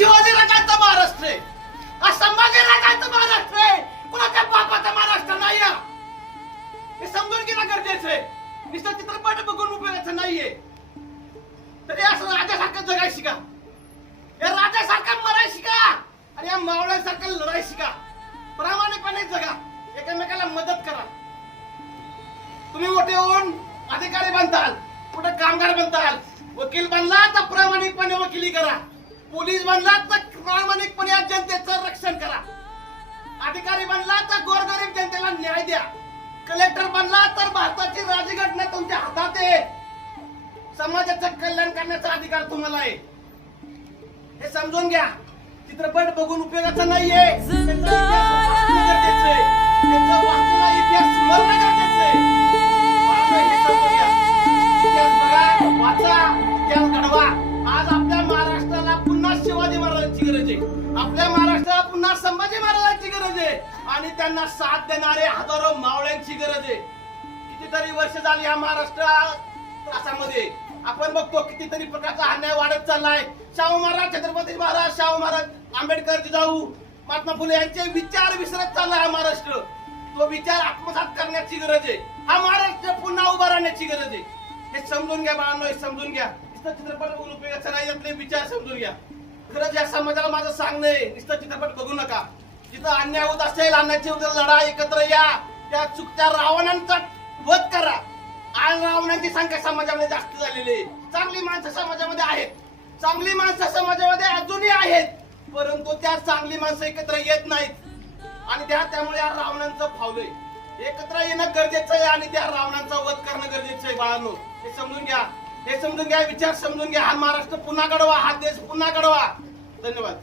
शिवाजी राजांचा महाराष्ट्र आहे. हा संभाजी राजांचा महाराष्ट्र आहे. कुणाच्या बापाचा महाराष्ट्र नाही हे समजून घेणं गरजेचं आहे. नुसतं चित्रपट बघून उपयोगाचं नाहीये. तर हे असं राजासारखं जगाय शिका. हे राजासारखं मराय शिका. आणि या मावळ्यासारखं लढाय शिका. प्रामाणिकपणे जगा. एकमेकाला मदत करा. तुम्ही मोठे होऊन अधिकारी बनताल. कुठे कामगार बनताल. वकील बनला तर प्रामाणिकपणे वकिली करा. पोलीस बनला तर प्रामाणिकपणे या जनतेचं रक्षण करा. अधिकारी बनला तर गोरगरीब जनतेला न्याय द्या. कलेक्टर बनला तर भारताची राजघटना तुमच्या हातात आहे. समाजाचं कल्याण करण्याचा अधिकार तुम्हाला आहे. हे समजून घ्या. चित्रपट बघून उपयोगाचा नाहीये. आणि त्यांना साथ देणारे हजारो मावळ्यांची गरज आहे. कितीतरी वर्ष झाली या महाराष्ट्र त्रासामध्ये आपण बघतो कितीतरी प्रकारचा अन्याय वाढत चाललाय. शाहू महाराज छत्रपती महाराज शाहू महाराज आंबेडकर जिजाऊ महात्मा फुले यांचे विचार विसरत चाललाय हा महाराष्ट्र. तो विचार आत्मसात करण्याची गरज आहे. हा महाराष्ट्र पुन्हा उभा राहण्याची गरज आहे. हे समजून घ्या बाळांनो हे समजून घ्या. नुसतं चित्रपट बघून उपयोगाचा नाही यातले विचार समजून घ्या. खरंच या समाजाला माझं सांगणं आहे नुसतं चित्रपट बघू नका. जिथं अन्याय होत असेल अन्याची उद्या लढा एकत्र या. त्या चुकत्या रावणांचा वध करा. आज रावणांची संख्या समाजामध्ये जास्त झालेली आहे. चांगली माणसं समाजामध्ये आहेत. चांगली माणसं समाजामध्ये अजूनही आहेत. परंतु त्या चांगली माणसं एकत्र येत नाहीत. आणि त्या त्यामुळे या रावणांचं फावलंय एकत्र येणं गरजेचं आहे आणि त्या रावणांचा वध करणं गरजेचं आहे बाळांनो. हे समजून घ्या. हे समजून घ्या. विचार समजून घ्या. हा महाराष्ट्र पुन्हा घडवा. हा देश पुन्हा घडवा. धन्यवाद.